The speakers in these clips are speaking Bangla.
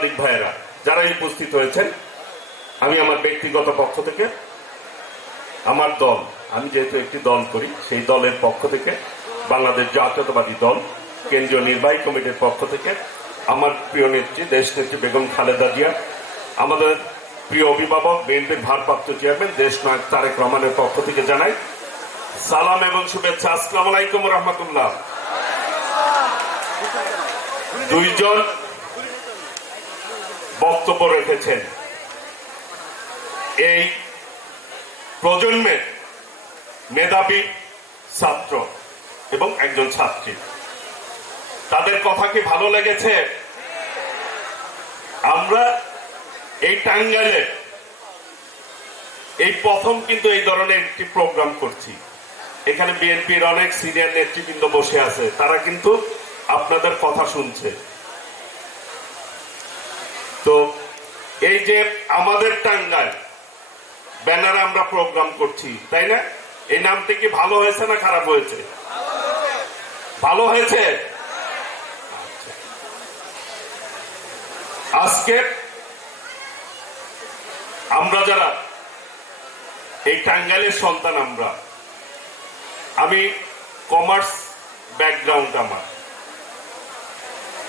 সাংবাদিক ভাইয়েরা যারা উপস্থিত হয়েছেন, আমি আমার ব্যক্তিগত পক্ষ থেকে, আমার দল, আমি যেহেতু একটি দল করি, সেই দলের পক্ষ থেকে, বাংলাদেশ জাতীয়তাবাদী দল কেন্দ্রীয় নির্বাহী কমিটির পক্ষ থেকে আমার প্রিয় নেত্রী, দেশ নেত্রী বেগম খালেদা জিয়া, আমাদের প্রিয় অভিভাবক বিএনপির ভারপ্রাপ্ত চেয়ারম্যান দেশ নায়ক তারেক রহমানের পক্ষ থেকে জানাই সালাম এবং শুভেচ্ছা। আসসালামু আলাইকুম রহমতুল্লাহ। দুইজন বক্তব্য রেখেছেন। এই প্রজন্মের মেধাবী ছাত্র এবং একজন ছাত্রী, তাদের কথা কি ভালো লেগেছে? আমরা এই টাঙ্গাইলে এই প্রথম কিন্তু এই ধরনের একটি প্রোগ্রাম করছি। এখানে বিএনপির অনেক সিনিয়র নেতৃবৃন্দ বসে আছে, তারা কিন্তু আপনাদের কথা শুনছে। তো এই যে আমাদের টাঙ্গাইল ব্যানারে আমরা প্রোগ্রাম করছি, তাই না? এই নামটি কি ভালো হয়েছে না খারাপ হয়েছে? ভালো হয়েছে। আজকে আমরা যারা এই টাঙ্গাইলের সন্তান, আমি কমার্স ব্যাকগ্রাউন্ড আমার।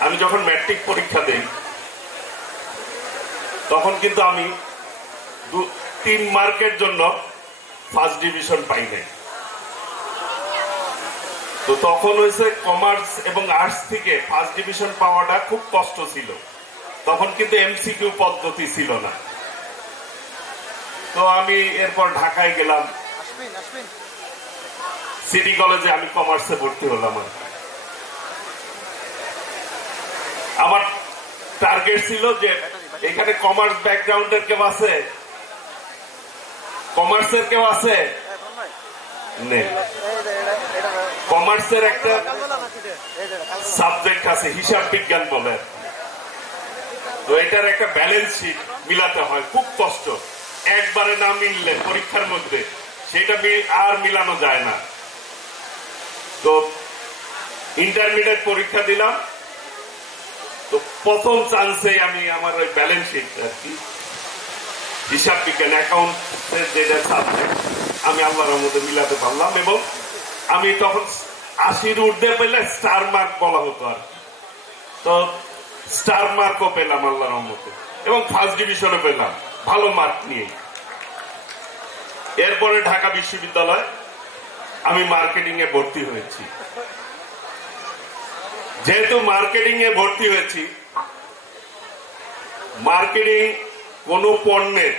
আমি যখন ম্যাট্রিক পরীক্ষা দেই তখন কিন্তু আমি 3 মার্কের জন্য ফার্স্ট ডিভিশন পাই নাই। তো তখন হয়েছে কমার্স এবং আর্টস থেকে ফার্স্ট ডিভিশন পাওয়াটা খুব কষ্ট ছিল। তখন কিন্তু এমসিকিউ পদ্ধতি ছিল না। তো আমি এরপর ঢাকায় গেলাম, সিটি কলেজে আমি কমার্সে ভর্তি হলাম। আমার টার্গেট ছিল যে এখানে কমার্স ব্যাকগ্রাউন্ডের কেউ আছে? কমার্সের কেউ আছে? নেই। কমার্সের একটা সাবজেক্ট আছে হিসাব বিজ্ঞান বলে, তো এটার একটা ব্যালেন্স শিট মিলাতে হয়, খুব কষ্ট। একবারে না মিললে পরীক্ষার মধ্যে সেটা আর মিলানো যায় না। তো ইন্টারমিডিয়েট পরীক্ষা দিলাম, তো প্রথম চান্সে আমি আমার ওই ব্যালেন্স শিট আর কি হিসাব বিজ্ঞান অ্যাকাউন্টের যেটা সাবজেক্ট আমি আল্লাহর রহমতে মিলাতে পারলাম, এবং আমি তখন 80-র ঊর্ধ্বে পেলে স্টার মার্ক বলা হতো আর কি। তো স্টার মার্কও পেলাম আল্লাহর রহমতে, এবং ফার্স্ট ডিভিশনে পেলাম ভালো মার্ক নিয়ে। এরপরে ঢাকা বিশ্ববিদ্যালয় আমি মার্কেটিং এ ভর্তি হয়েছি। যেহেতু মার্কেটিং এ ভর্তি হয়েছি, মার্কেটিং কোন পণ্যের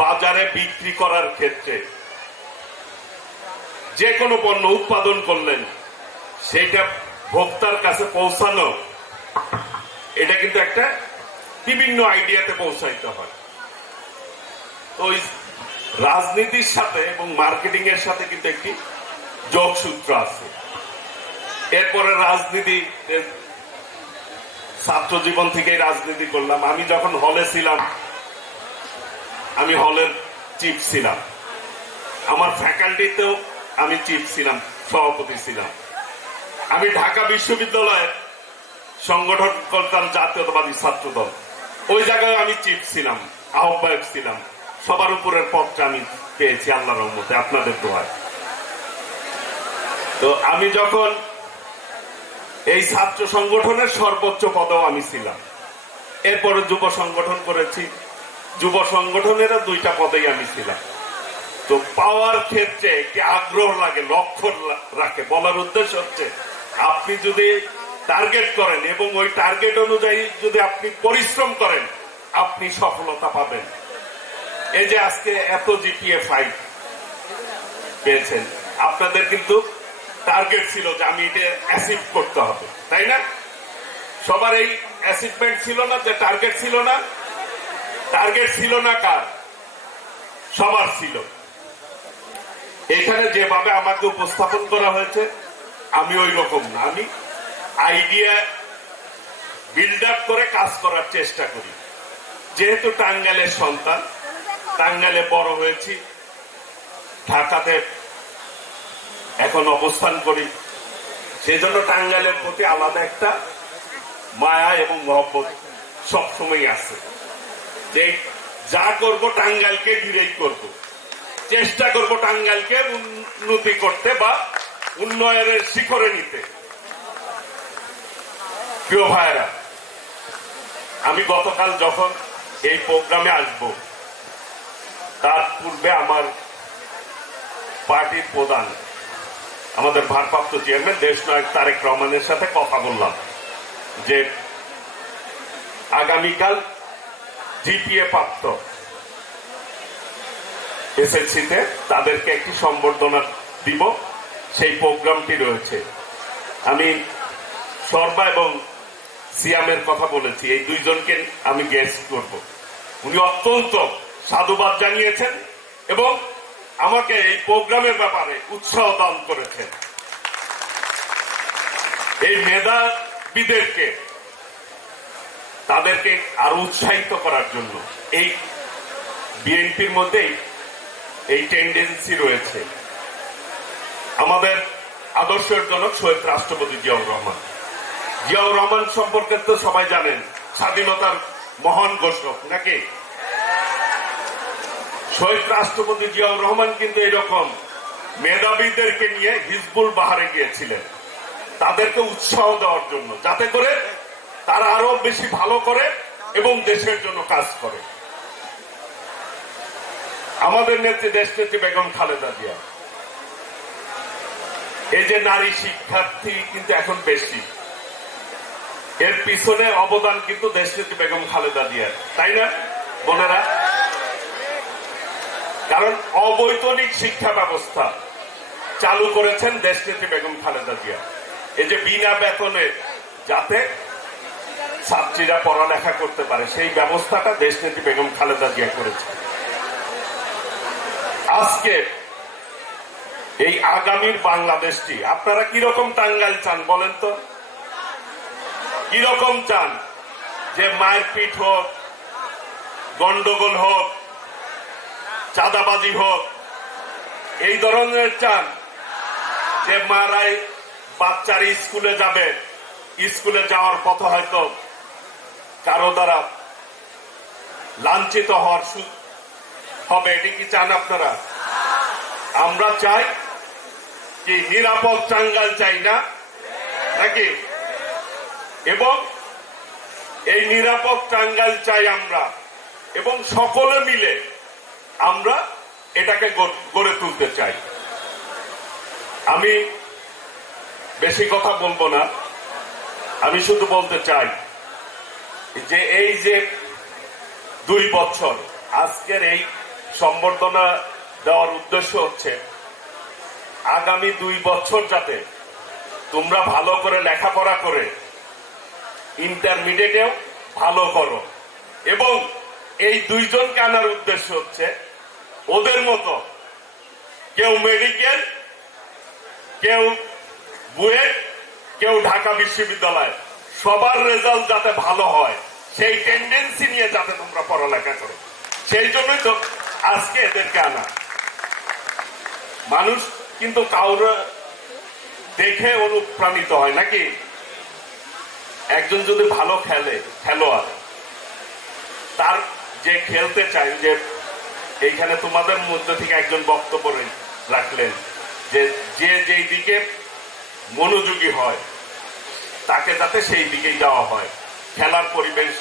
বাজারে বিক্রি করার ক্ষেত্রে, যে কোনো পণ্য উৎপাদন করলেন সেইটা ভোক্তার কাছে পৌঁছানো, এটা কিন্তু একটা বিভিন্ন আইডিয়াতে পৌঁছাইতে হয়। তো রাজনীতির সাথে এবং মার্কেটিং এর সাথে কিন্তু একটি যোগসূত্র আছে। এরপরে রাজনীতি, ছাত্র জীবন থেকে রাজনীতি করলাম। আমি যখন হলে ছিলাম, আমি হলের চিফ ছিলাম। আমার ফ্যাকাল্টিতেও আমি চিফ ছিলাম, সভাপতি ছিলাম। আমি ঢাকা বিশ্ববিদ্যালয়ে সংগঠন করতাম জাতীয়তাবাদী ছাত্র দল, ওই জায়গায় আমি চিফ ছিলাম, আহ্বায়ক ছিলাম। সবার উপরের পদটা আমি পেয়েছি আল্লাহর রহমতে, আপনাদের দোয়ায়। তো আমি যখন এই ছাত্র সংগঠনের সর্বোচ্চ পদেও আমি ছিলাম। এরপরে যুব সংগঠন করেছি, যুব সংগঠনেরও 2টা পদেই আমি ছিলাম। তো পাওয়ার ক্ষেত্রে একটি আগ্রহ লাগে, লক্ষ্য রাখে। বলার উদ্দেশ্য হচ্ছে, আপনি যদি টার্গেট করেন এবং ওই টার্গেট অনুযায়ী যদি আপনি পরিশ্রম করেন, আপনি সফলতা পাবেন। এই যে আজকে এত জিপিএ 5 পেয়েছেন, আপনাদের কিন্তু টার্গেট ছিল যে আমি এটা অ্যাচিভ করতে হবে, তাই না? সবার এই অ্যাচিভমেন্ট ছিল না, যে টার্গেট ছিল না? টার্গেট ছিল না কার? সবার ছিল। এখানে যেভাবে আমাকে উপস্থাপন করা হয়েছে, আমি ওই রকম না। আমি আইডিয়া বিল্ড আপ করে কাজ করার চেষ্টা করি। যেহেতু টাঙ্গাইলের সন্তান, টাঙ্গাইলে বড় হয়েছি, ঢাকাতে এখন অবস্থান করি, সেই জন্য টাঙ্গাইলের প্রতি আলাদা একটা মায়া এবং মহব্বত সবসময় আছে যে যা করব টাঙ্গাইলকে ঘিরেই করব, চেষ্টা করব টাঙ্গাইলকে উন্নতি করতে বা উন্নয়নের শিখরে নিতে। প্রিয় ভাইরা, আমি গতকাল যখন এই প্রোগ্রামে আসব তার পূর্বে আমার পার্টির প্রধান, আমাদের ভারপ্রাপ্ত চেয়ারম্যান দেশনায়ক তারেক রহমানের সাথে কথা বললাম যে আগামীকাল জিপিএ প্রাপ্ত এসএসসিতে তাদেরকে একটি সম্বর্ধনা দিব, সেই প্রোগ্রামটি রয়েছে। আমি শর্মা এবং সিয়ামের কথা বলেছি, এই দুইজনকে আমি গেস্ট করব। উনি অত্যন্ত সাধুবাদ জানিয়েছেন এবং আমাকে এই প্রোগ্রামের ব্যাপারে উৎসাহ দান করেছেন। এই মেধাবীদেরকে তাদেরকে আরো উৎসাহিত করার জন্য এই বিএনপির মধ্যেই এই টেন্ডেন্সি রয়েছে। আমাদের আদর্শের জনক শহীদ রাষ্ট্রপতি জিয়াউর রহমান, জিয়াউর রহমান সম্পর্কে তো সবাই জানেন, স্বাধীনতার মহান ঘোষক নাকি? শহীদ রাষ্ট্রপতি জিয়াউর রহমান কিন্তু এরকম মেধাবীদেরকে নিয়ে হিজবুল বাহারে গিয়েছিলেন তাদেরকে উৎসাহ দেওয়ার জন্য, যাতে করে তারা আরো বেশি ভালো করে এবং দেশের জন্য কাজ করে। আমাদের নেত্রী দেশনেত্রী বেগম খালেদা জিয়া, এই যে নারী শিক্ষার্থী কিন্তু এখন বেশি, এর পিছনে অবদান কিন্তু দেশনেত্রী বেগম খালেদা জিয়ার, তাই না বোনেরা? কারণ অবৈতনিক শিক্ষা ব্যবস্থা চালু করেছেন দেশনেত্রী বেগম খালেদা জিয়া। এই যে বিনা বেতনে যাতে ছাত্রীরা পড়ালেখা করতে পারে সেই ব্যবস্থাটা দেশনেত্রী বেগম খালেদা জিয়া করেছে। আজকে এই আগামীর বাংলাদেশটি আপনারা কিরকম টাঙ্গাইল চান বলেন তো? কিরকম চান? যে মারপিট হোক, গন্ডগোল হোক, চাঁদাবাজি হোক, এই ধরনের চান? যে মারাই বাচ্চার স্কুলে যাবে, স্কুলে যাওয়ার পথে হয়তো কারো দ্বারা লাঞ্ছিত হওয়ার হবে, এটি কি চান আপনারা? আমরা চাই কি নিরাপদ টাঙ্গাইল চাই না নাকি? এবং এই নিরাপদ টাঙ্গাইল চাই আমরা, এবং সকলে মিলে আমরা এটাকে গড়ে তুলতে চাই। আমি বেশি কথা বলবো না, আমি শুধু বলতে চাই যে এই যে 2 বছর আজকের এই সম্বর্ধনা দেওয়ার উদ্দেশ্য হচ্ছে আগামী 2 বছর যাতে তোমরা ভালো করে লেখাপড়া করে ইন্টারমিডিয়েটেও ভালো করো, এবং এই 2 জনকে আনার উদ্দেশ্য হচ্ছে ওদের মতো কেউ মেডিকেল, কেউ বুয়েট, কেউ ঢাকা বিশ্ববিদ্যালয়, সবার রেজাল্ট যাতে ভালো হয় সেই টেন্ডেন্সি নিয়ে যাতে তোমরা পড়ালেখা করো, সেই জন্যই তো আজকে এদেরকে আনা। মানুষ কিন্তু কাউরে দেখে অনুপ্রাণিত হয় নাকি? একজন যদি ভালো খেলোয়াড়, তার যে খেলতে চায়, যে এইখানে তোমাদের মধ্যে থেকে একজন বক্তব্য রাখলেন যে যেই দিকে মনোযোগী হয় তাকে যাতে সেই দিকেই দেওয়া হয়, খেলার পরিবেশ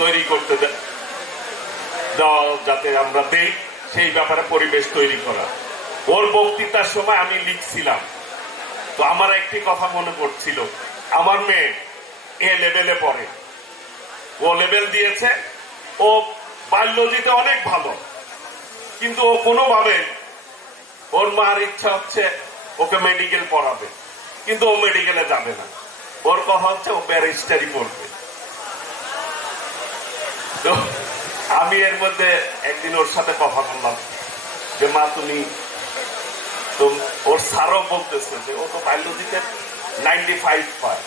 তৈরি করতে দেওয়া যাতে আমরা দেই, সেই ব্যাপারে পরিবেশ তৈরি করা। ওর বক্তৃতার সময় আমি লিখছিলাম, তো আমার একটি কথা মনে পড়ছিল, আমার মেয়ে এ লেভেলে পড়ে, ও লেভেল দিয়েছে, ও বায়োলজিতে অনেক ভালো, কিন্তু ও কোনোভাবে, ওর মার ইচ্ছা হচ্ছে ওকে মেডিকেল পড়াবে, কিন্তু ও মেডিকেলে যাবে না, ওর কথা হচ্ছে ও ব্যারিস্টারি পড়বে। তো আমি এর মধ্যে একদিন ওর সাথে কথা বললাম যে মা তুমি তো, ওর স্যারও বলতেছে যে ও তো বায়োলজিতে 95 পায়,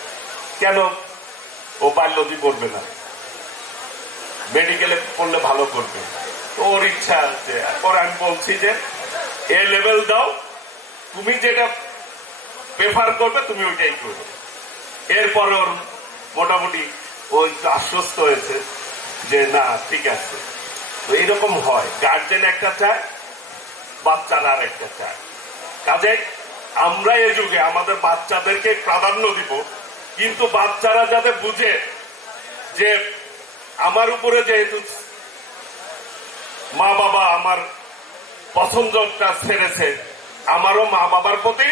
কেন ও বায়োলজি পড়বে না, মেডিকেলে পড়লে ভালো করবে। তো ওর ইচ্ছা আছে। পরে আমি বলছি যে এ লেভেল দাও, তুমি যেটা প্রেফার করবে তুমি ওইটাই করবে। এরপরে ওর মোটামুটি ও ওই আশ্বস্ত হয়েছে যে না ঠিক আছে। তো এইরকম হয়, গার্জেন একটা চায়, বাচ্চারা আর একটা চায়। কাজে আমরা এই যুগে আমাদের বাচ্চাদেরকে প্রাধান্য দিব, কিন্তু বাচ্চারা যাতে বুঝে যে আমার উপরে যেহেতু মা বাবা আমার পছন্দটা ছেড়েছে, আমারও মা বাবার প্রতি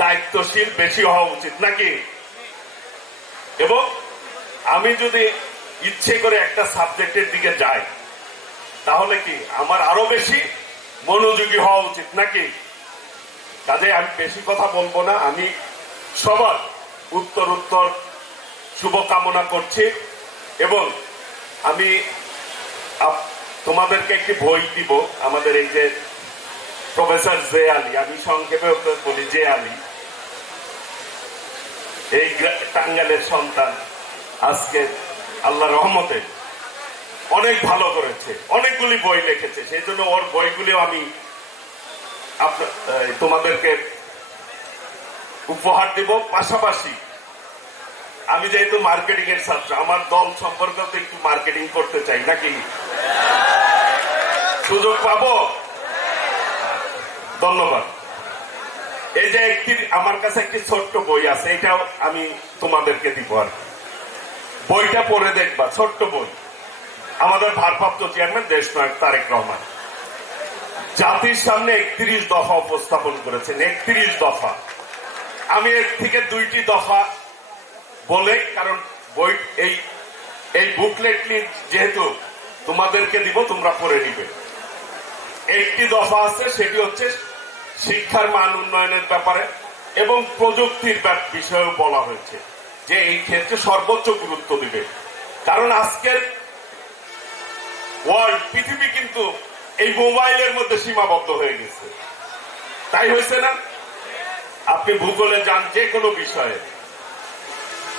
দায়িত্বশীল বেশি হওয়া উচিত নাকি। এবং আমি যদি ইচ্ছে করে একটা সাবজেক্টের দিকে যাই, তাহলে কি আমার আরো বেশি মনোযোগী হওয়া উচিত নাকি। কাজে আমি বেশি কথা বলবো না, আমি সবার উত্তর শুভকামনা করছি। এবং আমি তোমাদেরকে একটি বই দিব, আমাদের এই যে প্রফেসর জে আলী, আমি সংক্ষেপে বলি জে আলী, এই টাঙ্গাইলের সন্তান, আজকে আল্লাহ রহমতে অনেক ভালো করেছে, অনেকগুলি বই লিখেছে, সেই জন্য ওর বইগুলিও আমি তোমাদেরকে উপহার দিব। পাশাপাশি আমি যেহেতু মার্কেটিং এর ছাত্র, আমার দল সম্পর্কে তো একটু মার্কেটিং করতে চাই নাকি, সুযোগ পাবো? ধন্যবাদ। এই যে আমার কাছে একটি ছোট্ট বই আছে, এটাও আমি তোমাদেরকে দিব। আর বইটা পড়ে দেখবা, ছোট্ট বই, আমাদের ভারপ্রাপ্ত চেয়ারম্যান দেশনায়ক তারেক রহমান জাতির সামনে 31 দফা উপস্থাপন করেছেন। 31 দফা। আমি এর থেকে 2টি দফা বলে, কারণ বই এই বুকলেটটি যেহেতু তোমাদেরকে দিব, তোমরা পড়ে নিবে। একটি দফা আছে, সেটি হচ্ছে শিক্ষার মান উন্নয়নের ব্যাপারে এবং প্রযুক্তির বিষয়েও বলা হয়েছে যে এই ক্ষেত্রে সর্বোচ্চ গুরুত্ব দিবে। কারণ আজকের ওয়ার্ল্ড, পৃথিবী কিন্তু এই মোবাইলের মধ্যে সীমাবদ্ধ হয়ে গেছে, তাই হয়েছে না? আপনি ভূগোলে যান, যে কোনো বিষয়ে,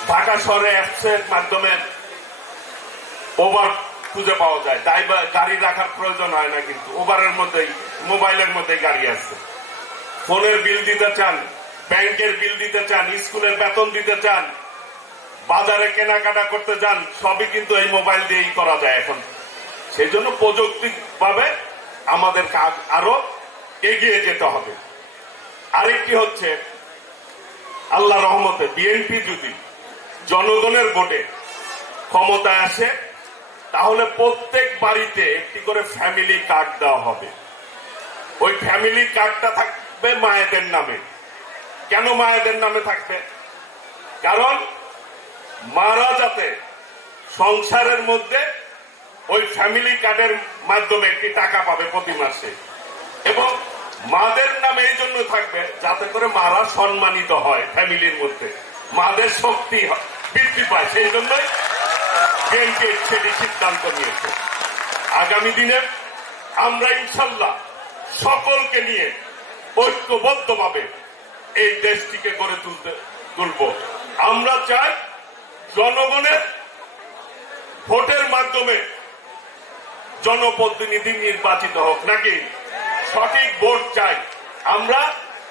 ঢাকা শহরে অ্যাপস এর মাধ্যমে ওভার খুঁজে পাওয়া যায়, গাড়ি রাখার প্রয়োজন হয় না, কিন্তু ওভারের মধ্যেই, মোবাইলের মধ্যে গাড়ি আছে। ফোনের বিল দিতে চান, ব্যাংকের বিল দিতে চান, স্কুলের বেতন দিতে চান, বাজারে কেনাকাটা করতে যান, সবই কিন্তু এই মোবাইল দিয়েই করা যায় এখন। সেই জন্য প্রযুক্তিভাবে আমাদের কাজ আরো এগিয়ে যেতে হবে। আরেকটি হচ্ছে, আল্লাহ রহমতে বিএনপি যদি জনগণের ভোটে ক্ষমতায় আসে, তাহলে প্রত্যেক বাড়িতে একটি করে ফ্যামিলি কার্ড দেওয়া হবে। ওই ফ্যামিলি কার্ডটা থাকবে মায়েদের নামে। কেন মায়েদের নামে থাকবে? কারণ মারা যাতে সংসারের মধ্যে ওই ফ্যামিলি কার্ডের মাধ্যমে একটি টাকা পাবে প্রতি মাসে, এবং মাদের নামে এই জন্য থাকবে যাতে করে মারা সম্মানিত হয়, ফ্যামিলির মধ্যে মাদের শক্তি বৃদ্ধি পায়। সেই জন্যই বিএনপি সেটি সিদ্ধান্ত নিয়েছে। আগামী দিনে আমরা ইনশাল্লাহ সকলকে নিয়ে ঐক্যবদ্ধভাবে এই দেশটিকে গড়ে তুলব। আমরা চাই জনগণের ভোটের মাধ্যমে জনপ্রতিনিধি নির্বাচিত হোক, নাকি সঠিক ভোট চাই। আমরা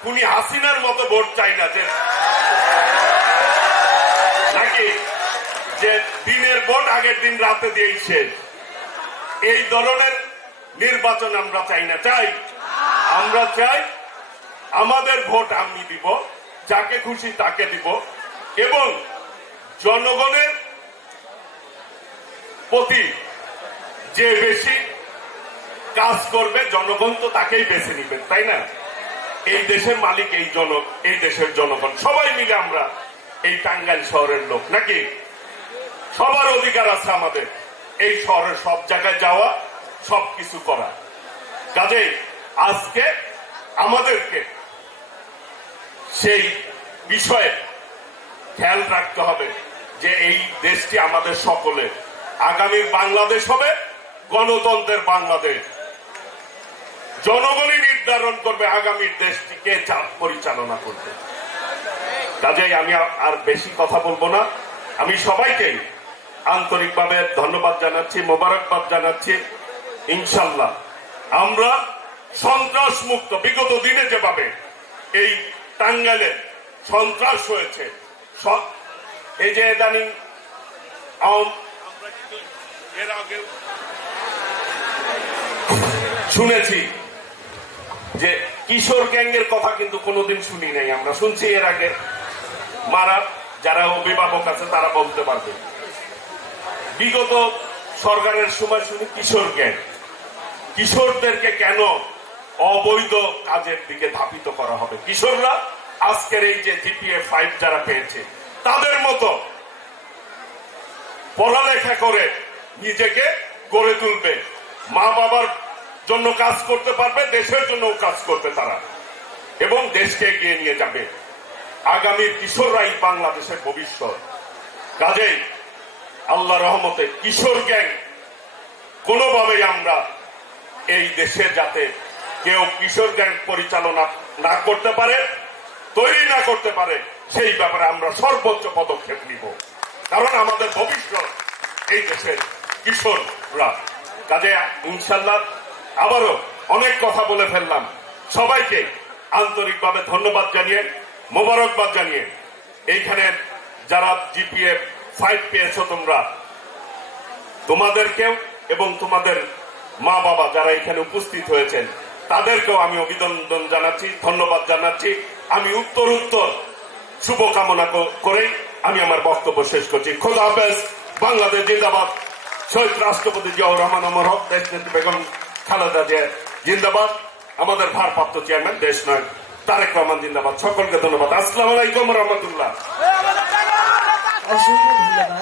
খুনি হাসিনার মতো ভোট চাই না, যে নাকি যে দিনের ভোট আগের দিন রাতে দিয়েই শেষ, এই ধরনের নির্বাচন আমরা চাই না। আমরা চাই আমাদের ভোট আমি দিব, যাকে খুশি তাকে দিব, এবং জনগণের প্রতি যে বেশি কাজ করবে জনগণ তো তাকেই বেছে নিবেন, তাই না? এই দেশের মালিক এই দেশের জনগণ, সবাই মিলে আমরা এই টাঙ্গাইল শহরের লোক, নাকি? সবার অধিকার আছে আমাদের এই শহরের সব জায়গায় যাওয়া, সবকিছু করা। কাজেই আজকে আমাদেরকে সেই বিষয়ে খেয়াল রাখতে হবে যে এই দেশটি আমাদের সকলের। আগামীর বাংলাদেশ হবে গণতন্ত্রের বাংলাদেশ। জনগণই নির্ধারণ করবে আগামীর দেশটিকে পরিচালনা করবে। কাজেই আমি আর বেশি কথা বলবো না। আমি সবাইকেই আন্তরিকভাবে ধন্যবাদ জানাচ্ছি, মোবারকবাদ জানাচ্ছি। ইনশাল্লাহ আমরা সন্ত্রাস মুক্ত, বিগত দিনে যেভাবে এই টাঙ্গাইলে সন্ত্রাস হয়েছে, এই যে ইদানিং আমরা কিন্তু এর আগে শুনেছি যে কিশোর গ্যাংয়ের কথা কিন্তু কোনোদিন শুনি নাই। আমরা শুনছি এর আগে, মারা যারা অভিভাবক আছে তারা বলতে পারবে। বিগত সরকারের সময় শুনি কিশোর গ্যাং। কিশোরদেরকে কেন অবৈধ কাজের দিকে ধাবিত করা হবে? কিশোররা আজকের এই যে জিপিএ 5 যারা পেয়েছে তাদের মতো পড়ালেখা করে নিজেকে গড়ে তুলবে, মা বাবার জন্য কাজ করতে পারবে, দেশের জন্য কাজ করবে তারা, এবং দেশকে এগিয়ে নিয়ে যাবে। আগামী কিশোররাই বাংলাদেশের ভবিষ্যৎ। কাজেই আল্লাহ রহমতে কিশোর গ্যাং কোনোভাবেই আমরা এই দেশে যাতে কেউ কিশোর গ্যাং পরিচালনা না করতে পারে, তৈরি না করতে পারে, সেই ব্যাপারে আমরা সর্বোচ্চ পদক্ষেপ নিব। কারণ আমাদের ভবিষ্যৎ এই দেশের কিশোররা। কাজে ইনশাল্লাহ আবারও অনেক কথা বলে ফেললাম। সবাইকে আন্তরিকভাবে ধন্যবাদ জানিয়ে, মোবারকবাদ জানিয়ে, এইখানে যারা জিপিএ 5 পেয়েছ তোমরা, তোমাদেরকেও এবং তোমাদের মা বাবা যারা এখানে উপস্থিত হয়েছেন তাদেরকেও আমি অভিনন্দন জানাচ্ছি, ধন্যবাদ জানাচ্ছি। আমি উত্তর শুভকামনা করেই আমি আমার বক্তব্য শেষ করছি। খোদা হাফেজ। বাংলাদেশ জিন্দাবাদ। শহীদ রাষ্ট্রপতি জিয়াউর রহমান অমর হক, দেশ নেত্রী বেগম খালেদা জিয়া জিন্দাবাদ। আমাদের ভারপ্রাপ্ত চেয়ারম্যান দেশ নায়ক তারেক রহমান জিন্দাবাদ। সকলকে ধন্যবাদ। আসসালামু আলাইকুম রহমতুল্লাহ। অসংখ্য ধন্যবাদ।